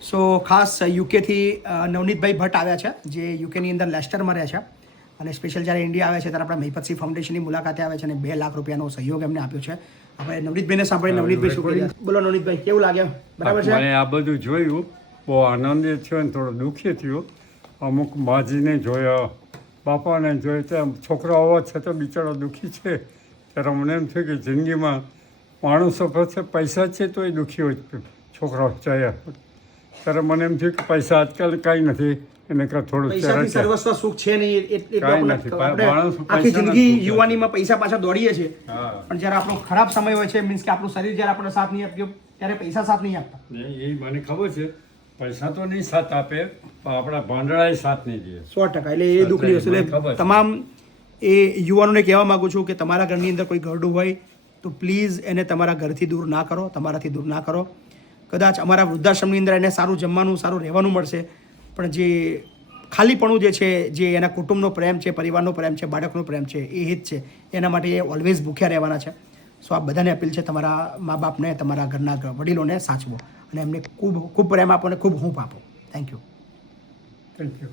સો ખાસ યુકેથી નવનીતભાઈ ભટ્ટ આવ્યા છે, જે યુકેની અંદર લેસ્ટરમાં રહે છે અને સ્પેશિયલ જ્યારે ઇન્ડિયા આવે છે ત્યારે આપણા મહિપતસિંહ ફાઉન્ડેશનની મુલાકાતે આવે છે અને 2 લાખ રૂપિયાનો સહયોગ એમને આપ્યો છે. આપણે નવનીતભાઈને સાંભળીએ. નવનીતભાઈ શું કહે છે? બોલો નવનીતભાઈ, કેવું લાગે? બરાબર છે? મને આ બધું જોયું, બહુ આનંદિત થયો ને થોડો દુઃખી થયો. અમુક માજીને જોયા, બાપાને જોયા, ત્યાં છોકરો આવો છે તો બિચારો દુઃખી છે. ત્યારે મને એમ થયું કે જિંદગીમાં માણસો પાસે પૈસા છે તો એ દુઃખી હોય, છોકરાઓ ચાયા. ત્યારે મને એમ થયું કે પૈસા આજકાલ કાંઈ નથી, એને કાં થોડું પૈસાથી સર્વસ્વ સુખ છે નહીં, એટલું કાંઈ આપણને નથી. આપણે માણસ આખી પૈસાના જિંદગી સુખ છે. યુવાનીમાં પૈસા પાછળ દોડીએ છીએ, હા. પણ જ્યારે આપણો ખરાબ સમય હોય છે, મીન્સ કે આપણું શરીર જ્યારે આપણને સાથ નહીં આપ્યો ત્યારે પૈસા સાથ નહીં આપતા. એ મને ખબર છે, પૈસા તો નહીં સાથ આપે, પણ આપણા ભાંડળાએ સાથ નહીં દે. 100%. એટલે એ દુઃખની વસ્તુ. મને એટલે ખબર છે. તમામ એ યુવાનોને કહેવા માંગુ છું કે તમારા ઘરની અંદર કોઈ ઘરડું હોય તો પ્લીઝ એને તમારા ઘરથી દૂર ના કરો, તમારાથી દૂર ના કરો. કદાચ અમારા વૃદ્ધાશ્રમની અંદર એને સારું જમવાનું, સારું રહેવાનું મળશે, પણ જે ખાલીપણું જે છે, જે એના કુટુંબનો પ્રેમ છે, પરિવારનો પ્રેમ છે, બાળકનો પ્રેમ છે, એ જ છે. એના માટે એ ઓલવેઝ ભૂખ્યા રહેવાના છે. સો આ બધાને અપીલ છે, તમારા મા બાપને, તમારા ઘરના વડીલોને સાચવો અને એમને ખૂબ ખૂબ પ્રેમ આપો અને ખૂબ હૂંફ આપો. Thank you. Thank you.